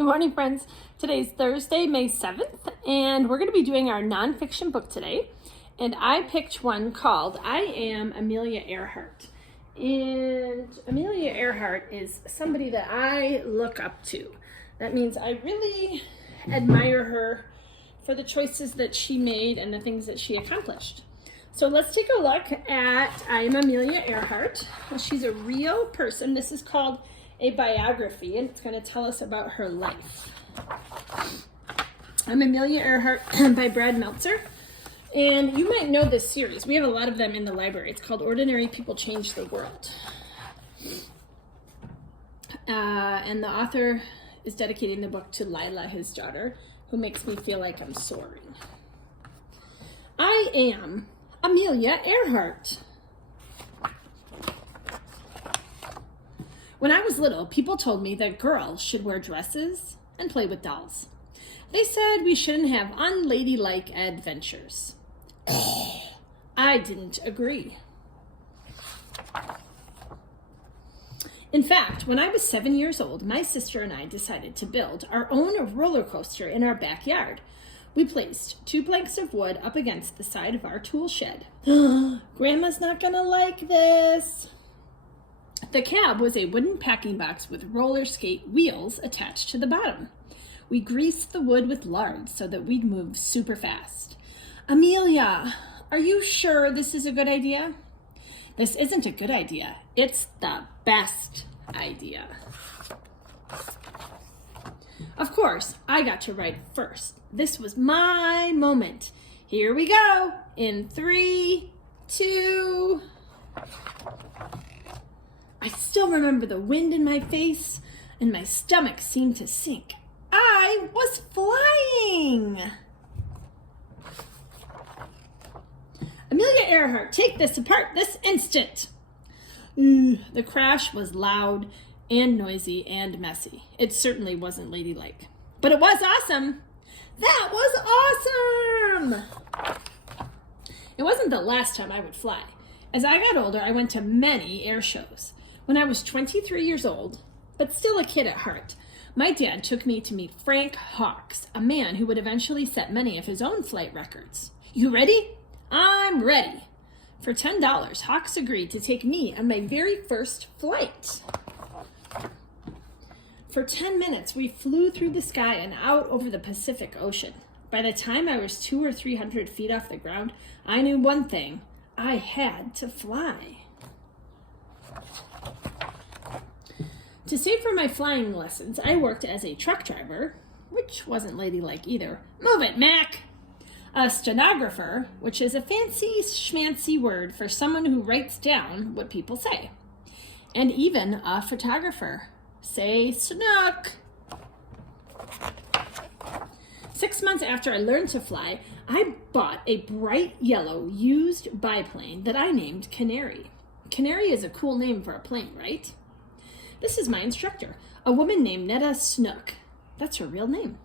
Good morning, friends. Today's Thursday, May 7th, and we're going to be doing our nonfiction book today. And I picked one called I Am Amelia Earhart. And Amelia Earhart is somebody that I look up to. That means I really admire her for the choices that she made and the things that she accomplished. So let's take a look at I Am Amelia Earhart. She's a real person. This is called a biography, and it's going to tell us about her life. I'm Amelia Earhart by Brad Meltzer, and you might know this series. We have a lot of them in the library. It's called Ordinary People Change the World. And the author is dedicating the book to Lila, his daughter, who makes me feel like I'm soaring. I am Amelia Earhart. When I was little, people told me that girls should wear dresses and play with dolls. They said we shouldn't have unladylike adventures. I didn't agree. In fact, when I was 7 years old, my sister and I decided to build our own roller coaster in our backyard. We placed 2 planks of wood up against the side of our tool shed. Grandma's not gonna like this. The cab was a wooden packing box with roller skate wheels attached to the bottom. We greased the wood with lard so that we'd move super fast. Amelia, are you sure this is a good idea? This isn't a good idea. It's the best idea. Of course, I got to write first. This was my moment. Here we go. In 3, 2... I still remember the wind in my face, and my stomach seemed to sink. I was flying! Amelia Earhart, take this apart this instant! The crash was loud and noisy and messy. It certainly wasn't ladylike. But it was awesome! That was awesome! It wasn't the last time I would fly. As I got older, I went to many air shows. When I was 23 years old, but still a kid at heart, my dad took me to meet Frank Hawks, a man who would eventually set many of his own flight records. You ready? I'm ready. For $10, Hawks agreed to take me on my very first flight. For 10 minutes, we flew through the sky and out over the Pacific Ocean. By the time I was 200 or 300 feet off the ground, I knew one thing. I had to fly. To save for my flying lessons, I worked as a truck driver, which wasn't ladylike either. Move it, Mac! A stenographer, which is a fancy schmancy word for someone who writes down what people say. And even a photographer. Say snook! 6 months after I learned to fly, I bought a bright yellow used biplane that I named Canary. Canary is a cool name for a plane, right? This is my instructor, a woman named Netta Snook. That's her real name.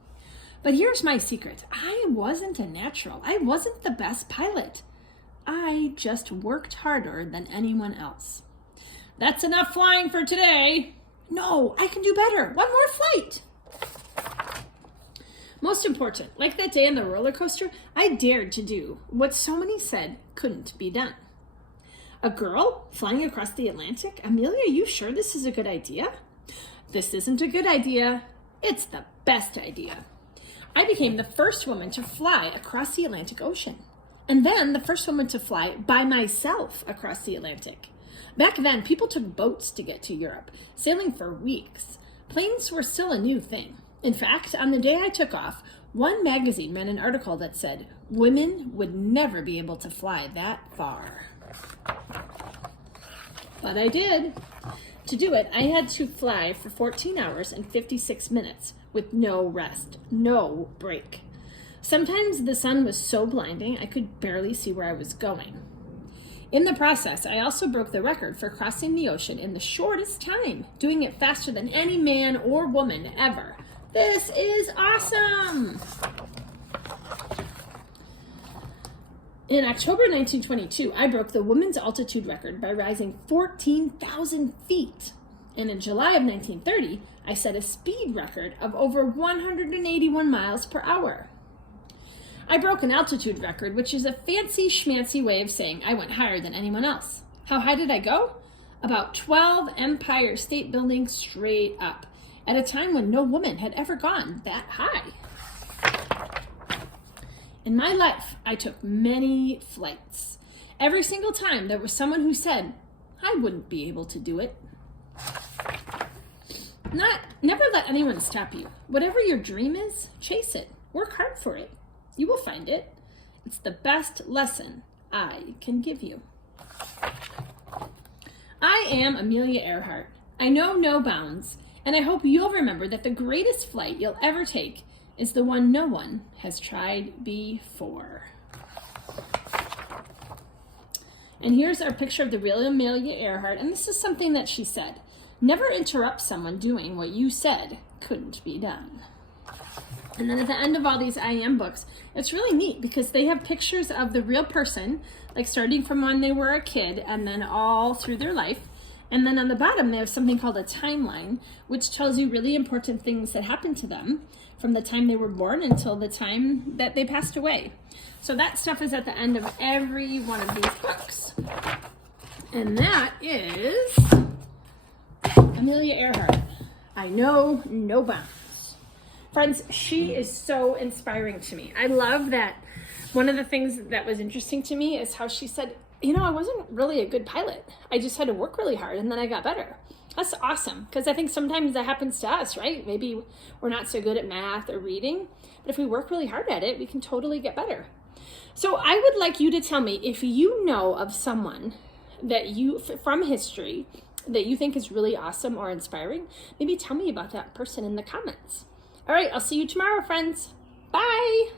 But here's my secret. I wasn't a natural. I wasn't the best pilot. I just worked harder than anyone else. That's enough flying for today. No, I can do better. One more flight. Most important, like that day on the roller coaster, I dared to do what so many said couldn't be done. A girl flying across the Atlantic? Amelia, are you sure this is a good idea? This isn't a good idea. It's the best idea. I became the first woman to fly across the Atlantic Ocean. And then the first woman to fly by myself across the Atlantic. Back then, people took boats to get to Europe, sailing for weeks. Planes were still a new thing. In fact, on the day I took off, one magazine ran an article that said, women would never be able to fly that far. But I did. To do it, I had to fly for 14 hours and 56 minutes with no rest, no break. Sometimes the sun was so blinding I could barely see where I was going. In the process, I also broke the record for crossing the ocean in the shortest time, doing it faster than any man or woman ever. This is awesome! In October 1922, I broke the women's altitude record by rising 14,000 feet. And in July of 1930, I set a speed record of over 181 miles per hour. I broke an altitude record, which is a fancy schmancy way of saying I went higher than anyone else. How high did I go? About 12 Empire State Buildings straight up, at a time when no woman had ever gone that high. In my life, I took many flights. Every single time there was someone who said, I wouldn't be able to do it. Never let anyone stop you. Whatever your dream is, chase it. Work hard for it. You will find it. It's the best lesson I can give you. I am Amelia Earhart. I know no bounds, and I hope you'll remember that the greatest flight you'll ever take is the one no one has tried before. And here's our picture of the real Amelia Earhart, and this is something that she said. Never interrupt someone doing what you said couldn't be done. And then at the end of all these I Am books, it's really neat because they have pictures of the real person, like starting from when they were a kid and then all through their life. And then on the bottom, they have something called a timeline, which tells you really important things that happened to them from the time they were born until the time that they passed away. So that stuff is at the end of every one of these books. And that is Amelia Earhart. I know no bounds. Friends, she is so inspiring to me. I love that. One of the things that was interesting to me is how she said, I wasn't really a good pilot. I just had to work really hard and then I got better. That's awesome, because I think sometimes that happens to us, right? Maybe we're not so good at math or reading, but if we work really hard at it, we can totally get better. So I would like you to tell me if you know of someone that from history that you think is really awesome or inspiring. Maybe tell me about that person in the comments. All right, I'll see you tomorrow, friends. Bye.